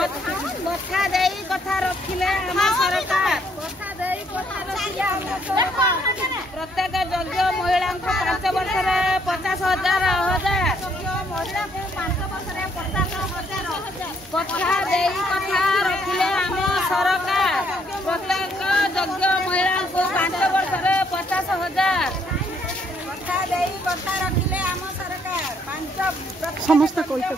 कथा देई कथा रखिले हम सरकार प्रत्येक योग्य महिला को 5 वर्ष 50,000 कथा देई कथा रखिले हम सरकार प्रत्येक योग्य महिला को 5 वर्ष 50,000 कथा देई कथा रखिले हम सरकार 5 समस्त कोई तो